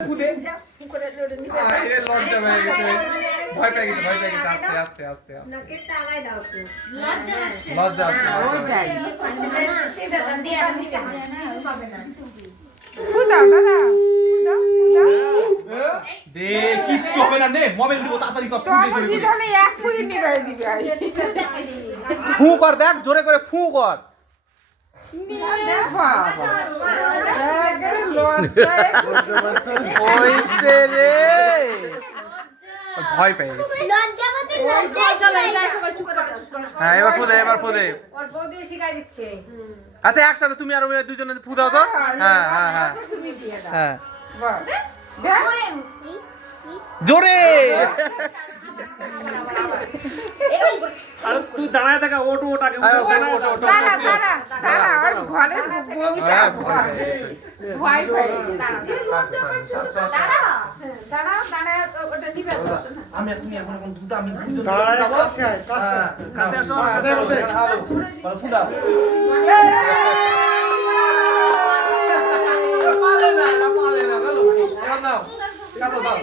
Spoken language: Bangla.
কুদে আরে লজ্জা পেয়ে গেছে ভয় পেয়ে গেছে আস্তে আস্তে আস্তে আস্তে নাকে টাঙায় দাও তো লজ্জা হচ্ছে ফুদাও দাদা ফুদাও দে কিচ্ছু হবে না নে মোবাইল দিব তাড়াতাড়ি কর তো আমার জীবনে এক ফুই নিবাই দিবি ফু কর দেখ জোরে করে ফু কর ওইসে রে ভয় পেয়ে গেছে হ্যাঁ এবার ফুদে ওর বৌদি শিখাই দিচ্ছে আচ্ছা একসাথে তুমি আর দুজনে ফু দাও তো হ্যাঁ হ্যাঁ হ্যাঁ তুমি দিয়ে দাও হ্যাঁ বল দেখ জোরে আর তুই দাঁড়ায় থাকা ওট আগে দাঁড়া ওই ঘরের বউটা ভয় পাই দাঁড়াও ওটা নিবে আমি তুমি এখন দুধ আমি দুধ কাছে আসো ফুদা পালে না গেল এবার নাও কাটো দাও